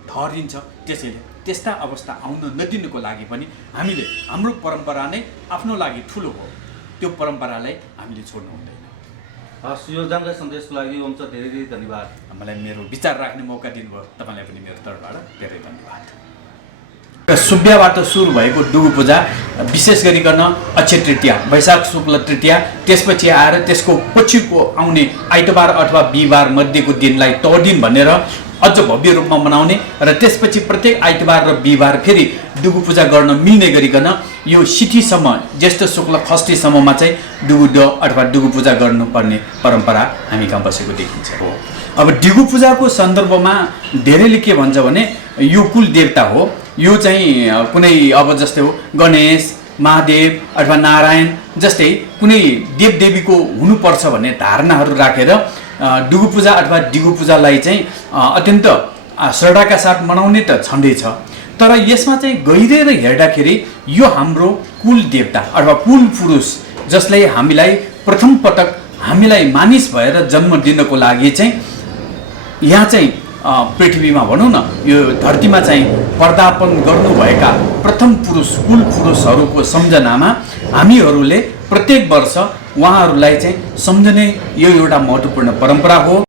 ठहरिन्छ। त्यसैले त्यस्ता अवस्था आउन नदिनुको लागि पनि हामीले हाम्रो परम्परा नै आफ्नो लागि ठुलो हो, त्यो परम्परालाई हामीले छोड्नु हुँदैन। हस्, यो जानकारी सन्देशको लागि ओम सर धेरै धेरै धन्यवाद। मलाई मेरो विचार राख्ने मौका दिनुभयो, तपाईँलाई पनि मेरो तर्फबाट धेरै धन्यवाद। सुब्याबाट सुरु भएको डुगु पूजा विशेष गरिकन अक्षय तृतीया, वैशाख शुक्ल तृतीया, त्यसपछि आएर त्यसको पछिको आउने आइतबार अथवा बिहिबार मध्येको दिनलाई तौदिन भनेर अझ भव्य रूपमा मनाउने र त्यसपछि प्रत्येक आइतबार र बिहिबार फेरि डुगु पूजा गर्न मिल्ने गरिकन यो सिठीसम्म, ज्येष्ठ शुक्ल षष्ठीसम्ममा चाहिँ डुगु अथवा डुगु पूजा गर्नुपर्ने परम्परा हामी कहाँ बसेको देखिन्छ हो। अब डुगु पूजाको सन्दर्भमा धेरैले के भन्छ भने यो कुल देवता हो, यो चाहिँ कुनै अब जस्तै हो गणेश, महादेव अथवा नारायण जस्तै कुनै देवदेवीको हुनुपर्छ भन्ने धारणाहरू राखेर डुगु पूजा अथवा दिगु पूजालाई चाहिँ अत्यन्त श्रद्धाका साथ मनाउने त छँदैछ। तर यसमा चाहिँ गहिरेर हेर्दाखेरि यो हाम्रो कुल देवता अथवा कुल पुरुष, जसलाई हामीलाई प्रथम पटक हामीलाई मानिस भएर जन्म दिनको लागि चाहिँ यहाँ चाहिँ पृथ्वीमा भनौँ न, यो धरतीमा चाहिँ पर्दापण गर्नुभएका प्रथम पुरुष, कुल पुरुषहरूको सम्झनामा हामीहरूले प्रत्येक वर्ष उहाँहरूलाई चाहिँ सम्झने यो एउटा महत्त्वपूर्ण परम्परा हो।